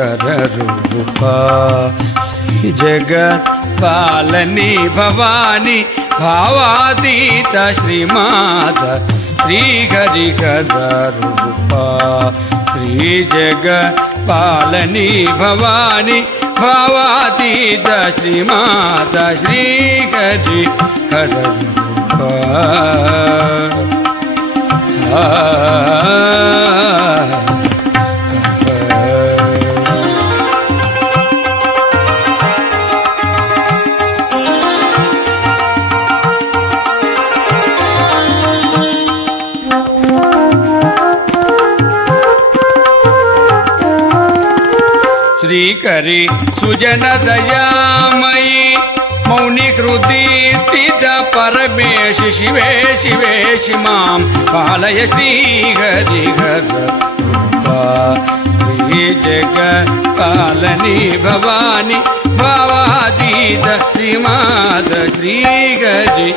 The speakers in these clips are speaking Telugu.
శ్రీహరిహరూపా శ్రీ జగత్ పాలని భవాని భావాతీత శ్రీమాత శ్రీహరిహరూపా శ్రీ జగత్ పాలని భవాని భావాతీత శ్రీమాత శ్రీహరి హరూప హృది స్థిత मौनिकृति स्थित परमेश शिवे शिवेशि मां पालय श्रीगरि गरीजक पालनि भवानी भवादीदक्षिमाद श्रीगरि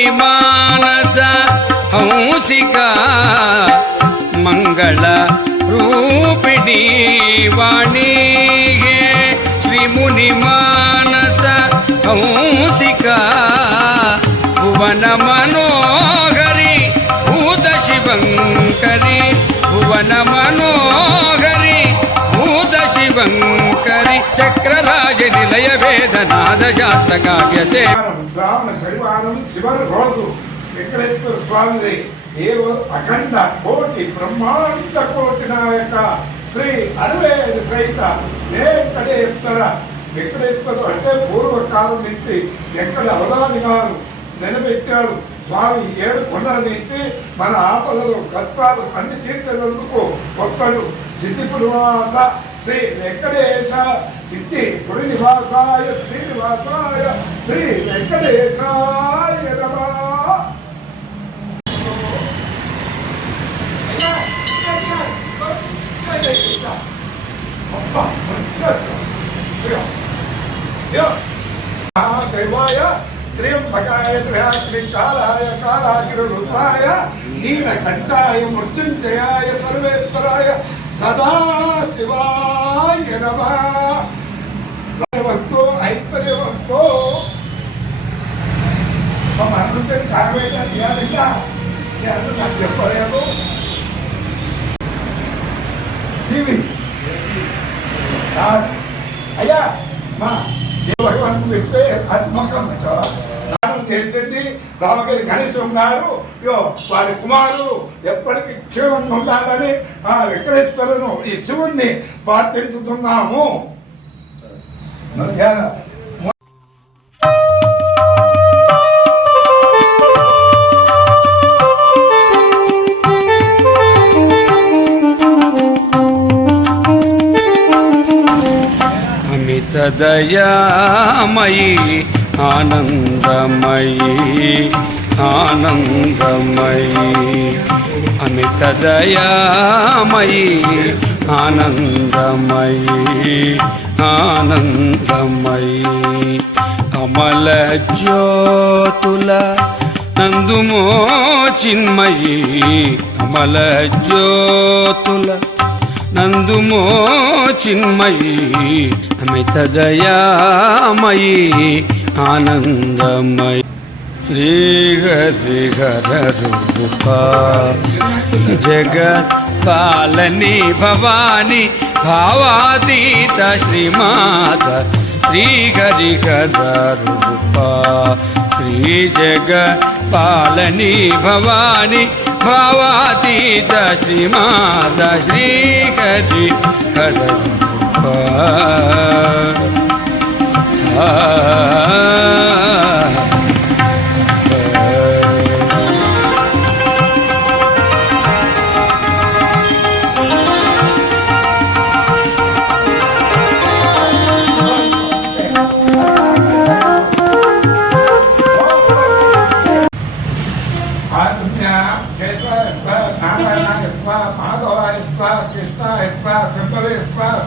ముని మానస హంసిక మంగళ రూపిణి వాణి హే శ్రీ ముని మానస హంసిక భువన మనోహరి భూత శివంకరి భువన మనోహరి భూత శివంకరి చక్రరాజ నిలయ వేదనాద శాస్త్ర కావ్య శనివారం చివరి రోజు వెంకటేశ్వర స్వామిది ఏ అఖండ కోటి బ్రహ్మాండ కోటి నాయక శ్రీ అరవేద సైత వెంకటేశ్వర. వెంకటేశ్వరుడు అంటే పూర్వకాలం నుంచి ఎక్కడ అవధాని గారు నిలబెట్టాడు స్వామి ఏడు కొండల నుంచి మన ఆపదలు కష్టాలు అన్ని తీర్చేందుకు వస్తాడు. సిద్ధి పురువాత శ్రీ వెంకటేశ సిద్ధి పురి నివాసాయ శ్రీనివాసాయ శ్రీ వెంకటేశాయ నమః. దేవాయ త్ర్యంబకాయ త్రయాగ్నికాలాయ కాలాగ్రరుద్రాయ నీలకంఠాయ మృత్యుంజయాయ సర్వేశ్వరాయ సదా శివా వస్తు ఐశ్వర్య వస్తు మనందరి కారవేట ధ్యానిందా నేను నాకు చెప్పలేదు టీవీ అయ్యా మా భగవాన్ ఇస్తే అది మొక్క తెలిసింది రామగిరి గణేశం గారు యో వారి కుమారులు ఎప్పటికీ క్షేమంగా ఉండాలని ఆ వెంకటేశ్వరును ఈ శివుణ్ణి ప్రార్థించుతున్నాము. అమిత దయామయీ ఆనందమయీ ఆనందమయీ. అమిత దయామయి ఆనందమయీ ఆనందమయి. కమల జ్యోతుల నందుమో చిన్మయి కమల జ్యోతుల నందుమో చిన్మయి అమిత దయామయి. ఆనందమయ. ఆనందమయి శ్రీహరిహర రూపా జగత్ పాలని భవాని భావాతీత శ్రీమాత శ్రీ హరి హర రూప శ్రీ జగత్ పాలని భవాని భావాతీత శ్రీమాత శ్రీ హరి హర రూపా ఆ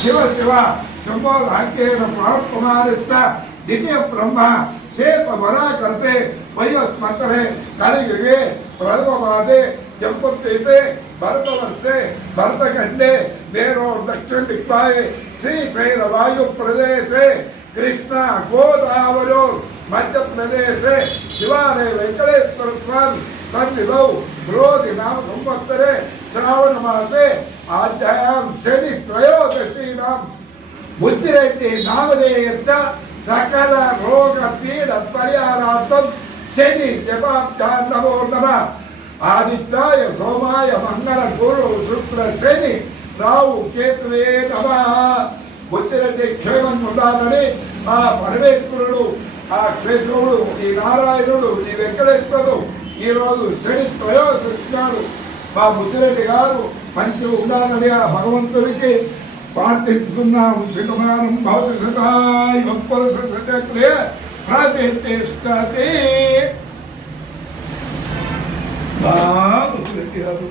ಶಿವ ಶಿವ ಶಂಭೋ ರಾಜ್ಯೇನ ಪ್ರಾಪ್ತಮಾದಿತ್ತ. ದ್ವಿತೀಯ ಬ್ರಹ್ಮ ಶೇತ ವರ ಕರ್ತೆ ವಯೋಸ್ಮಂತರೆ ಕಲಿಗೆಗೆ ಪ್ರಳವವಾದೆ ಕೆಂಪುತ್ತೈತೆ ಭರತವರ್ಷೆ, ಭರತಗಂಡೆ, ನೇರೋ ದಕ್ಷಿಣ ದಿಕ್ಪಾಯಿ, ಶ್ರೀ ಶೈಲವಾಯು ಪ್ರದೇಶೆ, ಕೃಷ್ಣ ಗೋದಾವರು ಮಧ್ಯಪ್ರದೇಶ ಶಿವಾಲಯ ವೆಂಕಟೇಶ್ವರ ಸ್ವಾಮಿ, ಸನ್ನಿಧೌ ವಿರೋಧಿ ನಾವು ಸಂವತ್ಸರೆ ఆధ్యాయం శని త్రయోదశీనాం. బుద్ధిరెడ్డి నామధేయస్య సకల రోగ పీడ పరిహారార్థం శని జపాభ్యాం నమో నమ. ఆదిత్యాయ సోమాయ మంగళ గురు శుక్ర శని రావు కేతువే నమ. బుద్ధిరెడ్డి క్షేమం ఉండాలని ఆ పరమేశ్వరుడు ఆ కృష్ణుడు ఈ నారాయణుడు ఈ వెంకటేశ్వరుడు ఈరోజు రోజు శని త్రయోదశిస్తున్నాడు మా బుచ్చిరెడ్డి గారు మంచి ఉండాలని ఆ భగవంతుడికి ప్రార్థిస్తున్నాము శతమానం భవతి సదాయి గొప్పల సత్యత్రే ప్రార్థిస్తే బుచ్చిరెడ్డి గారు.